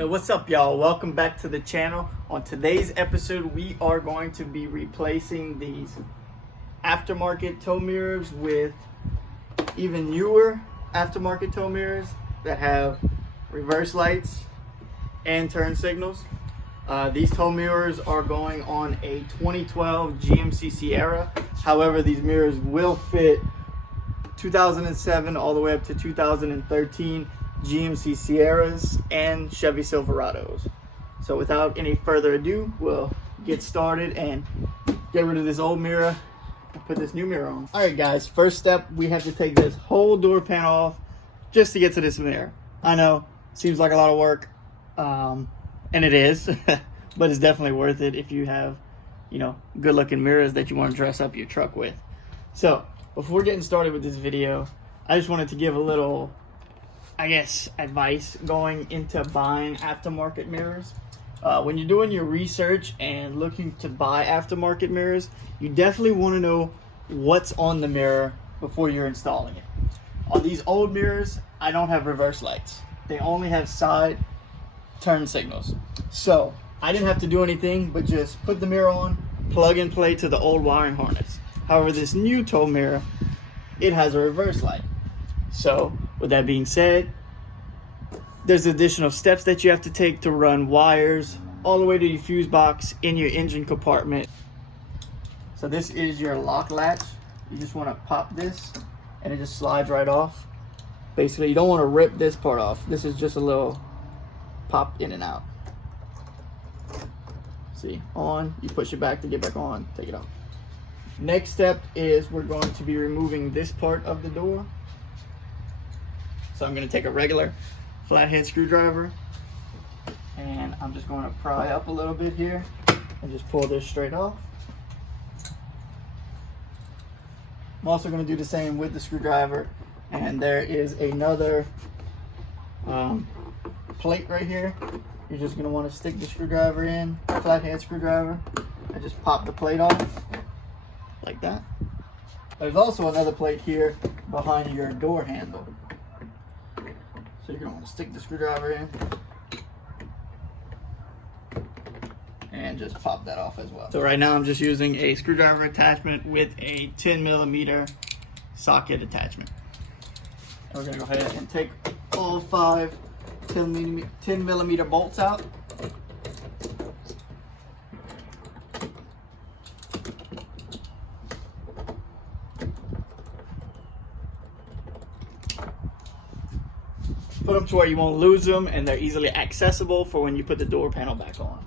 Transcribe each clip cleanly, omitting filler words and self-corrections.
Now, what's up, y'all? Welcome back to the channel. On today's episode, we are going to be replacing these aftermarket tow mirrors with even newer aftermarket tow mirrors that have reverse lights and turn signals. These tow mirrors are going on a 2012 GMC Sierra. However, these mirrors will fit 2007 all the way up to 2013 GMC Sierras and Chevy Silverados. So without any further ado, we'll get started and get rid of this old mirror and put this new mirror on. All right, guys, first step, we have to take this whole door panel off just to get to this mirror. I know, seems like a lot of work, and it is, but it's definitely worth it if you have, good looking mirrors that you want to dress up your truck with. So before getting started with this video, I just wanted to give a little, advice going into buying aftermarket mirrors. When you're doing your research and looking to buy aftermarket mirrors, you definitely want to know what's on the mirror before you're installing it. On these old mirrors, I don't have reverse lights. They only have side turn signals. So I didn't have to do anything but just put the mirror on, plug and play to the old wiring harness. However, this new tow mirror, it has a reverse light. So with that being said, there's additional steps that you have to take to run wires all the way to your fuse box in your engine compartment. So this is your lock latch. You just want to pop this and it just slides right off. Basically, you don't want to rip this part off. This is just a little pop in and out. See, on, you push it back to get back on, take it off. Next step is we're going to be removing this part of the door. So I'm going to take a regular flathead screwdriver and I'm just going to pry up a little bit here and just pull this straight off. I'm also going to do the same with the screwdriver, and there is another plate right here. You're just going to want to stick the screwdriver in, flathead screwdriver, and just pop the plate off like that. There's also another plate here behind your door handle. So you're going to want to stick the screwdriver in and just pop that off as well. So right now I'm just using a screwdriver attachment with a 10mm socket attachment. And we're going to go ahead and take all 5 10mm bolts out. Put them to where you won't lose them and they're easily accessible for when you put the door panel back on.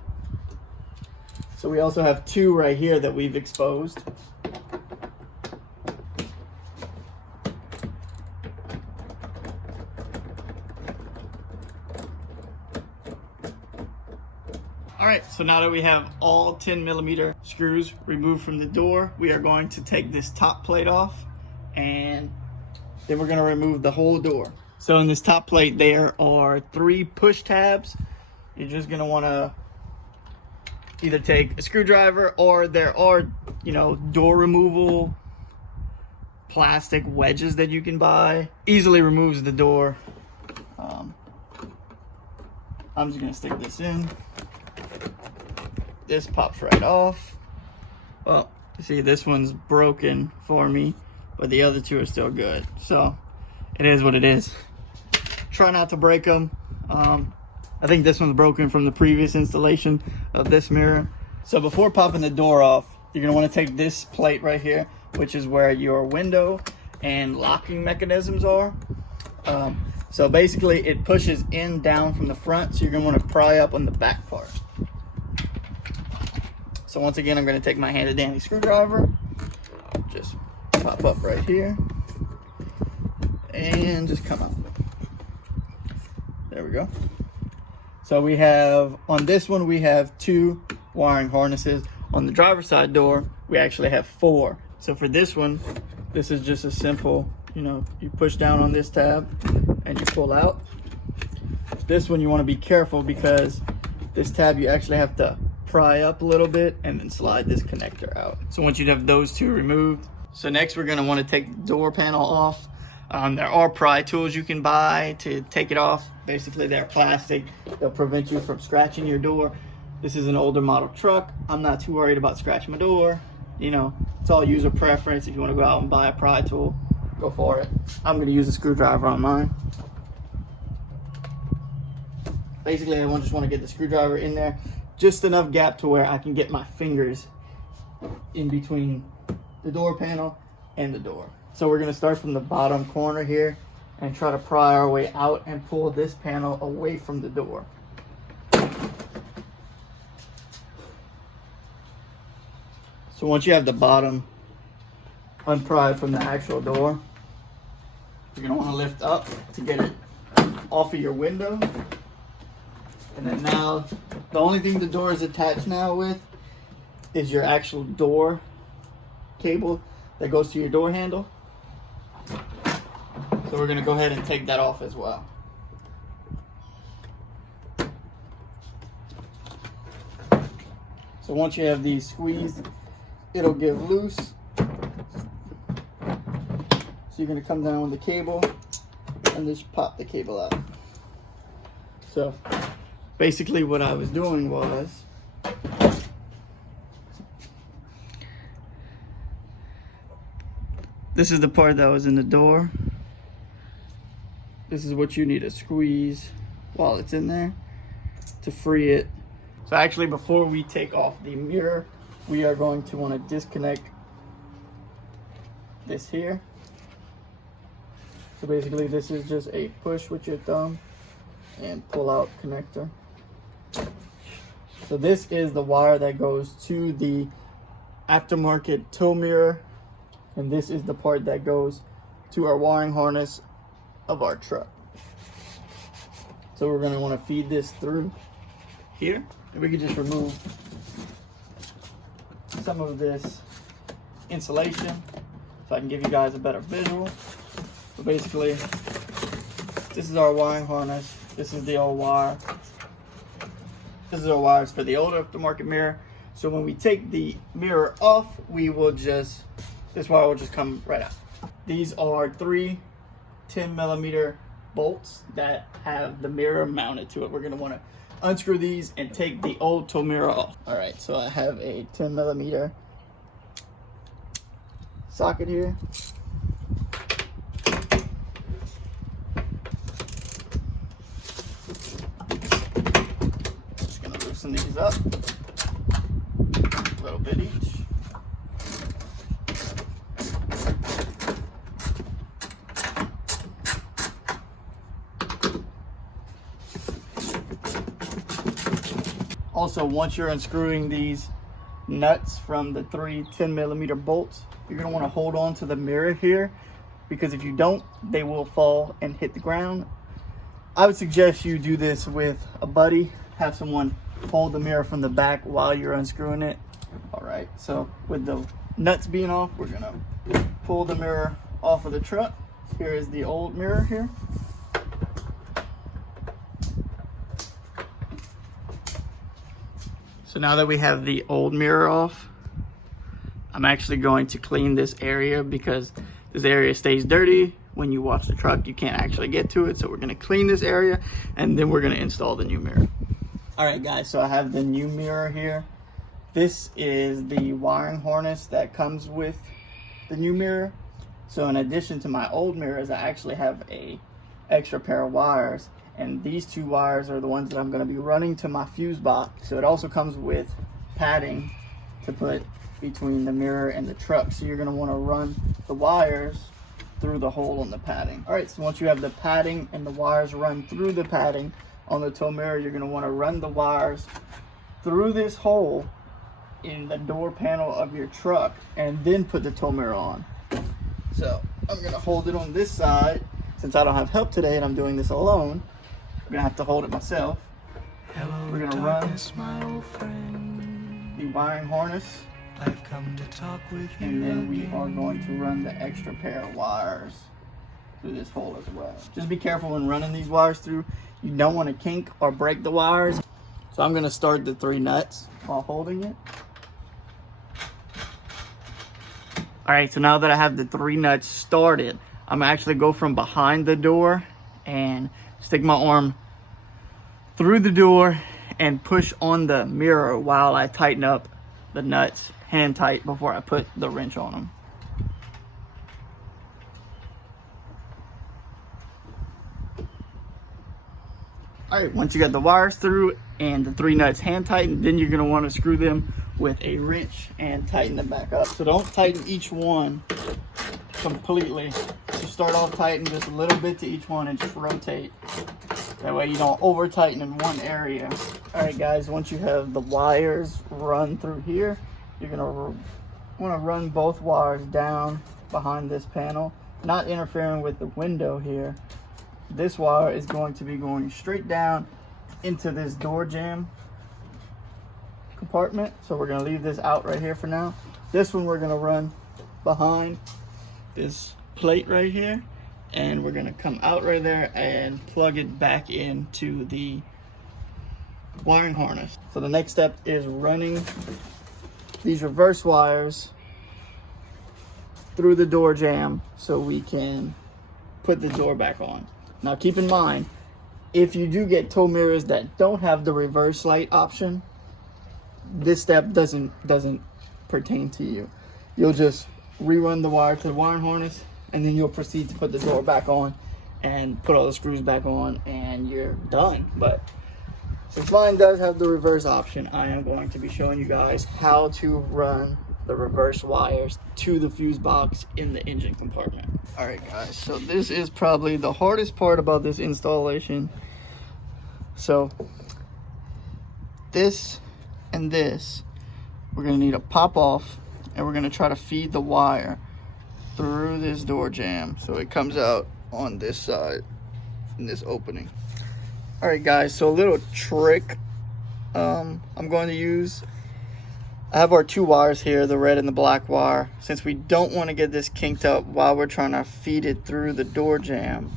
So we also have 2 right here that we've exposed. Alright, so now that we have all 10mm screws removed from the door, we are going to take this top plate off and then we're going to remove the whole door. So in this top plate there are 3 push tabs. You're just going to want to either take a screwdriver, or there are, door removal plastic wedges that you can buy. Easily removes the door. I'm just going to stick this in. This pops right off. Well, you see this one's broken for me, but the other 2 are still good. So it is what it is. Try not to break them. I think this one's broken from the previous installation of this mirror. So before popping the door off, you're gonna want to take this plate right here, which is where your window and locking mechanisms are. So basically it pushes in down from the front, so you're gonna want to pry up on the back part. So once again, I'm gonna take my handy dandy screwdriver, just pop up right here, and just come out. There we go. So we have, on this one, we have 2 wiring harnesses. On the driver's side door, we actually have 4. So for this one, this is just a simple, you push down on this tab and you pull out. This one you want to be careful because this tab you actually have to pry up a little bit and then slide this connector out. So once you have those 2 removed, so next we're going to want to take the door panel off. There are pry tools you can buy to take it off. Basically, they're plastic. They'll prevent you from scratching your door. This is an older model truck. I'm not too worried about scratching my door. You know, it's all user preference. If you want to go out and buy a pry tool, go for it. I'm going to use a screwdriver on mine. Basically, I just want to get the screwdriver in there, just enough gap to where I can get my fingers in between the door panel and the door. So we're going to start from the bottom corner here and try to pry our way out and pull this panel away from the door. So once you have the bottom unpried from the actual door, you're going to want to lift up to get it off of your window. And then now, the only thing the door is attached now with is your actual door cable that goes to your door handle. So we're going to go ahead and take that off as well. So once you have these squeezed, it'll give loose. So you're going to come down with the cable and just pop the cable out. So basically what I was doing was this is the part that was in the door. This is what you need to squeeze while it's in there to free it. So actually, before we take off the mirror, we are going to want to disconnect this here. So basically this is just a push with your thumb and pull out connector. So this is the wire that goes to the aftermarket tow mirror, and this is the part that goes to our wiring harness of our truck. So we're going to want to feed this through here, and we can just remove some of this insulation so I can give you guys a better visual. So basically, this is our wiring harness. This is the old wire. This is our wires for the old aftermarket mirror. So when we take the mirror off, we will just, this wire will just come right out. These are 3 10mm bolts that have the mirror mounted to it. We're gonna wanna unscrew these and take the old tow mirror off. All right, so I have a 10mm socket here. Just gonna loosen these up, a little bit each. Also, once you're unscrewing these nuts from the 3 10mm bolts, you're going to want to hold on to the mirror here, because if you don't, they will fall and hit the ground. I would suggest you do this with a buddy. Have someone hold the mirror from the back while you're unscrewing it. All right, so with the nuts being off, we're going to pull the mirror off of the truck. Here is the old mirror here. So now that we have the old mirror off, I'm actually going to clean this area, because this area stays dirty. When you wash the truck, you can't actually get to it. So we're gonna clean this area, and then we're gonna install the new mirror. All right, guys, so I have the new mirror here. This is the wiring harness that comes with the new mirror. So in addition to my old mirrors, I actually have a extra pair of wires. And these 2 wires are the ones that I'm going to be running to my fuse box. So it also comes with padding to put between the mirror and the truck. So you're going to want to run the wires through the hole in the padding. All right, so once you have the padding and the wires run through the padding on the tow mirror, you're going to want to run the wires through this hole in the door panel of your truck and then put the tow mirror on. So I'm going to hold it on this side. Since I don't have help today and I'm doing this alone, I'm gonna have to hold it myself. Hello, we're gonna darkness, run the wiring harness, I've come to talk with you, and then we are going to run the extra pair of wires through this hole as well. Just be careful when running these wires through. You don't want to kink or break the wires. So I'm gonna start the 3 nuts while holding it. All right, so now that I have the 3 nuts started, I'm gonna actually go from behind the door and stick my arm through the door and push on the mirror while I tighten up the nuts hand tight before I put the wrench on them. All right, once you got the wires through and the 3 nuts hand tightened, then you're gonna wanna screw them with a wrench and tighten them back up. So don't tighten each one completely. You start off tighten just a little bit to each one and just rotate. That way you don't over tighten in one area. All right guys, once you have the wires run through here, you're gonna wanna run both wires down behind this panel, not interfering with the window here. This wire is going to be going straight down into this door jamb compartment. So we're gonna leave this out right here for now. This one we're gonna run behind this plate right here, and we're gonna come out right there and plug it back into the wiring harness. So the next step is running these reverse wires through the door jamb so we can put the door back on. Now keep in mind, if you do get tow mirrors that don't have the reverse light option, this step doesn't pertain to you. You'll just rerun the wire to the wiring harness, and then you'll proceed to put the door back on and put all the screws back on, and you're done. But since mine does have the reverse option, I am going to be showing you guys how to run the reverse wires to the fuse box in the engine compartment. All right guys, so this is probably the hardest part about this installation. So this and this, we're gonna need to pop off, and we're gonna try to feed the wire through this door jamb so it comes out on this side in this opening. All right guys, so a little trick I'm going to use. I have our 2 wires here, the red and the black wire. Since we don't want to get this kinked up while we're trying to feed it through the door jamb,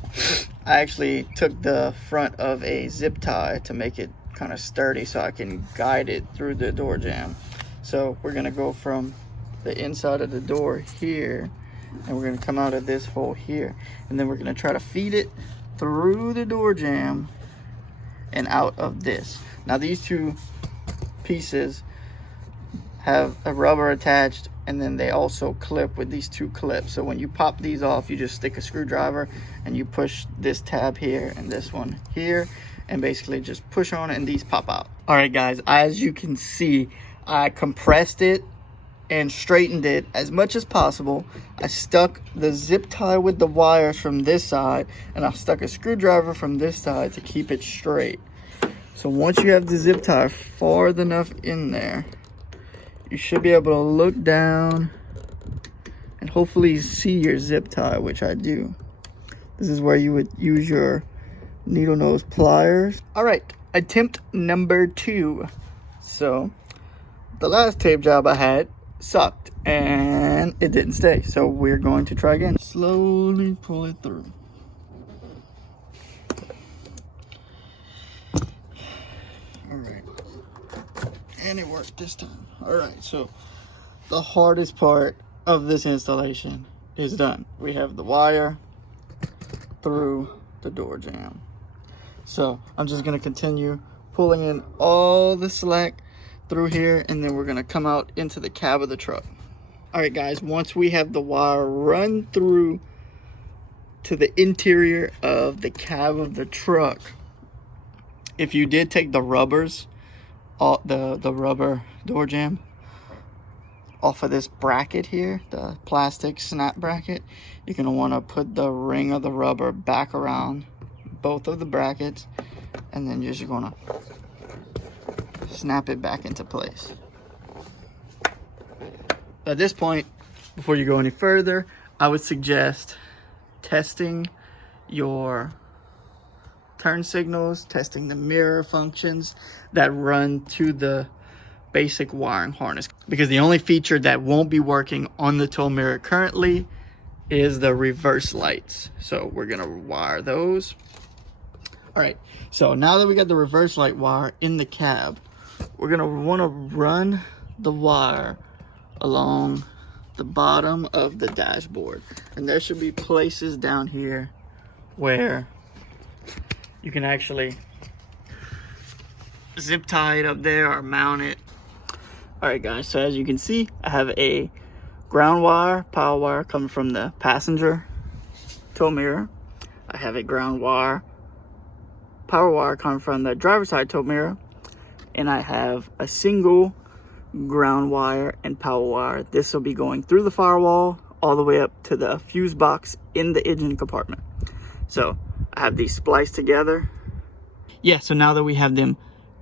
I actually took the front of a zip tie to make it kind of sturdy so I can guide it through the door jamb. So we're gonna go from the inside of the door here, and we're gonna come out of this hole here, and then we're gonna try to feed it through the door jamb and out of this. Now these 2 pieces have a rubber attached, and then they also clip with these 2 clips. So when you pop these off, you just stick a screwdriver and you push this tab here and this one here, and basically just push on it and these pop out. All right guys, as you can see, I compressed it and straightened it as much as possible. I stuck the zip tie with the wires from this side, and I stuck a screwdriver from this side to keep it straight. So once you have the zip tie far enough in there, you should be able to look down and hopefully see your zip tie, which I do. This is where you would use your needle nose pliers. All right, attempt number 2. So the last tape job I had sucked and it didn't stay. So we're going to try again. Slowly pull it through. All right. And it worked this time. All right, so the hardest part of this installation is done. We have the wire through the door jamb. So I'm just gonna continue pulling in all the slack through here, and then we're gonna come out into the cab of the truck. All right guys, once we have the wire run through to the interior of the cab of the truck, if you did take the rubbers, the rubber door jamb off of this bracket here, the plastic snap bracket, you're going to want to put the ring of the rubber back around both of the brackets, and then you're just going to snap it back into place. At this point, before you go any further, I would suggest testing your turn signals, testing the mirror functions that run to the basic wiring harness, because the only feature that won't be working on the tow mirror currently is the reverse lights. So we're gonna wire those. All right, so now that we got the reverse light wire in the cab, we're gonna want to run the wire along the bottom of the dashboard. And there should be places down here where you can actually zip tie it up there or mount it. All right guys, so as you can see, I have a ground wire, power wire coming from the passenger tow mirror. I have a ground wire, power wire coming from the driver's side tow mirror. And I have a single ground wire and power wire. This will be going through the firewall all the way up to the fuse box in the engine compartment. So I have these spliced together. Yeah, so now that we have them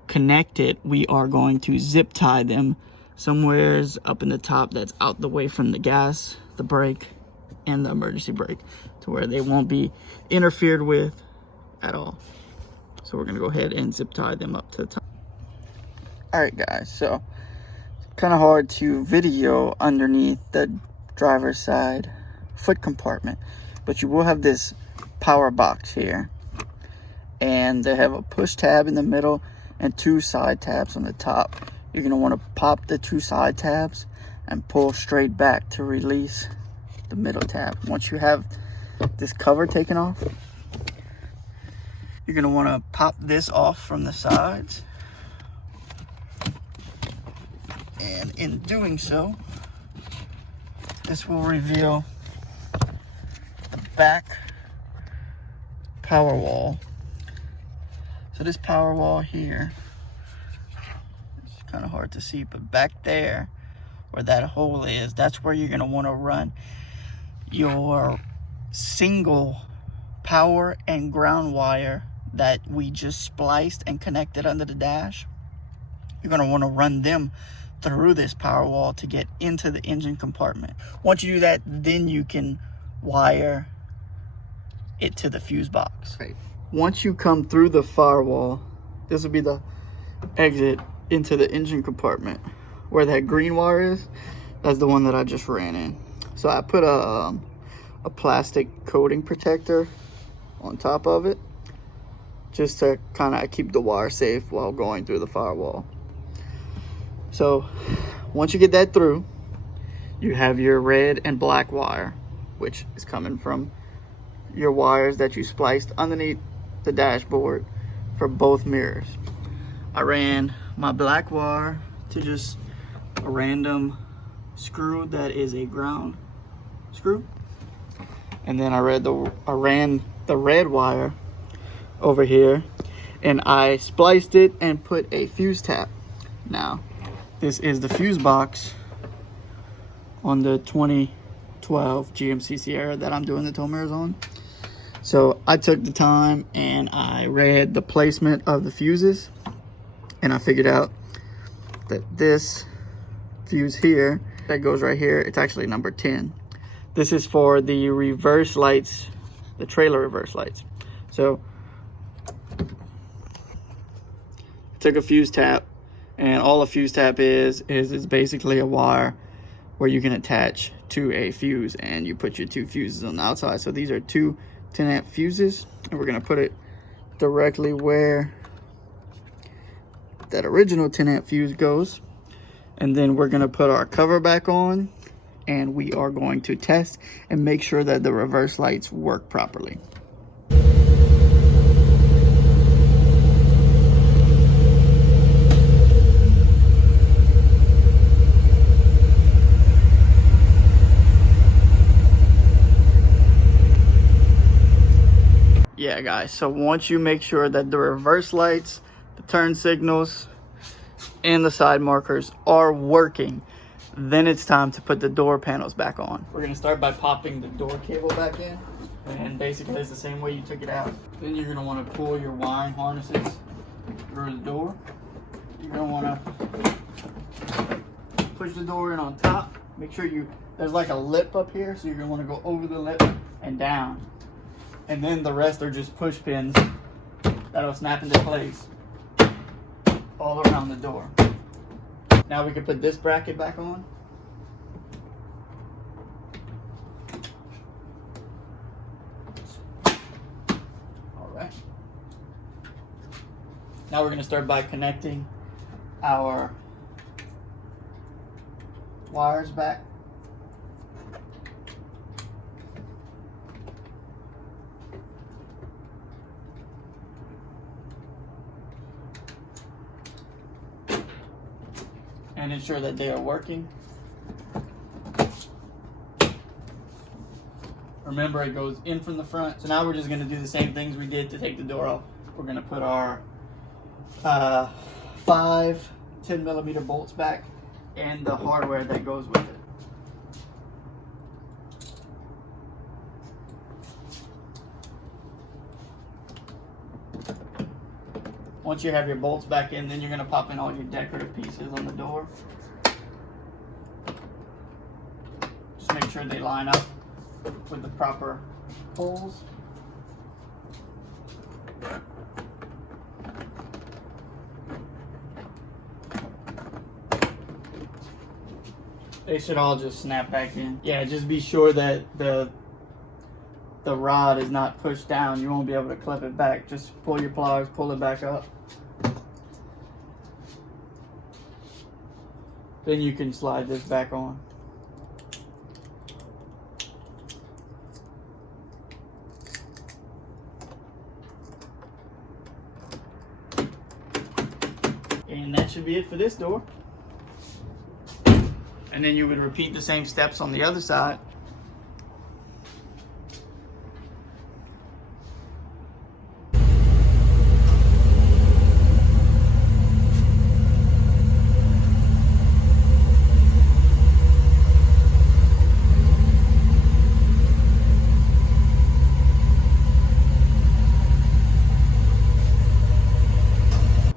connected, we are going to zip tie them somewheres up in the top that's out the way from the gas, the brake, and the emergency brake, to where they won't be interfered with at all. So we're gonna go ahead and zip tie them up to the top. All right guys, so kind of hard to video underneath the driver's side foot compartment, but you will have this power box here, and they have a push tab in the middle and 2 side tabs on the top. You're going to want to pop the 2 side tabs and pull straight back to release the middle tab. Once you have this cover taken off, you're going to want to pop this off from the sides. And in doing so, this will reveal the back power wall. So this power wall here, it's kind of hard to see, but back there where that hole is, that's where you're going to want to run your single power and ground wire that we just spliced and connected under the dash. You're going to want to run them through this power wall to get into the engine compartment. Once you do that, then you can wire it to the fuse box. Right. Once you come through the firewall, this will be the exit into the engine compartment. Where that green wire is, that's the one that I just ran in. So I put a plastic coating protector on top of it, just to kind of keep the wire safe while going through the firewall. So once you get that through, you have your red and black wire, which is coming from your wires that you spliced underneath the dashboard for both mirrors. I ran my black wire to just a random screw that is a ground screw, and then I ran the red wire over here, and I spliced it and put a fuse tap. Now this is the fuse box on the 2012 GMC Sierra that I'm doing the tow mirrors on. So I took the time and I read the placement of the fuses, and I figured out that this fuse here that goes right here, it's actually number 10. This is for the reverse lights, the trailer reverse lights. So I took a fuse tap, and all a fuse tap is basically a wire where you can attach to a fuse, and you put your 2 fuses on the outside. So these are 2 10-amp fuses, and we're gonna put it directly where that original 10-amp fuse goes. And then we're gonna put our cover back on, and we are going to test and make sure that the reverse lights work properly. Yeah guys, so once you make sure that the reverse lights, the turn signals, and the side markers are working, then it's time to put the door panels back on. We're gonna start by popping the door cable back in, and basically it's the same way you took it out. Then you're gonna wanna pull your wiring harnesses through the door. You're gonna wanna push the door in on top. Make sure there's like a lip up here, so you're gonna wanna go over the lip and down. And then the rest are just push pins that'll snap into place all around the door. Now we can put this bracket back on. All right. Now we're going to start by connecting our wires back and ensure that they are working. Remember, it goes in from the front. So now we're just gonna do the same things we did to take the door off. We're gonna put our 5 10mm bolts back and the hardware that goes with it. Once you have your bolts back in, then you're gonna pop in all your decorative pieces on the door. Just make sure they line up with the proper holes. They should all just snap back in. Yeah, just be sure that the rod is not pushed down. You won't be able to clip it back. Just pull your pliers, pull it back up. Then you can slide this back on. And that should be it for this door. And then you would repeat the same steps on the other side.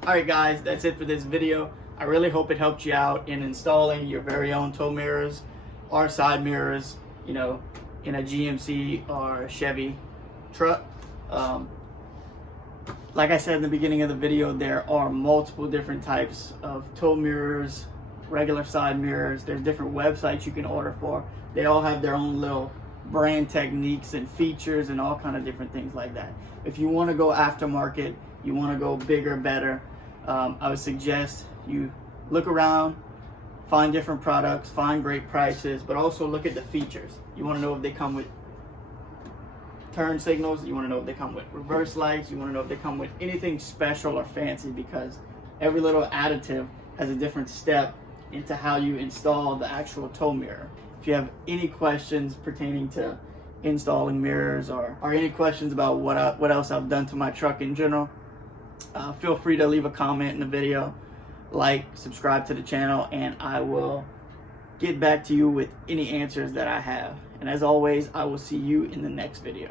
Alright guys, that's it for this video. I really hope it helped you out in installing your very own tow mirrors or side mirrors, you know, in a GMC or a Chevy truck. Like I said in the beginning of the video, there are multiple different types of tow mirrors, regular side mirrors. There's different websites you can order for. They all have their own little brand techniques and features and all kind of different things like that. If you want to go aftermarket, you want to go bigger, better, I would suggest you look around, find different products, find great prices, but also look at the features. You want to know if they come with turn signals, you want to know if they come with reverse lights, you want to know if they come with anything special or fancy, because every little additive has a different step into how you install the actual tow mirror. If you have any questions pertaining to installing mirrors or any questions about what else I've done to my truck in general, feel free to leave a comment in the video, like, subscribe to the channel, and I will get back to you with any answers that I have. And as always, I will see you in the next video.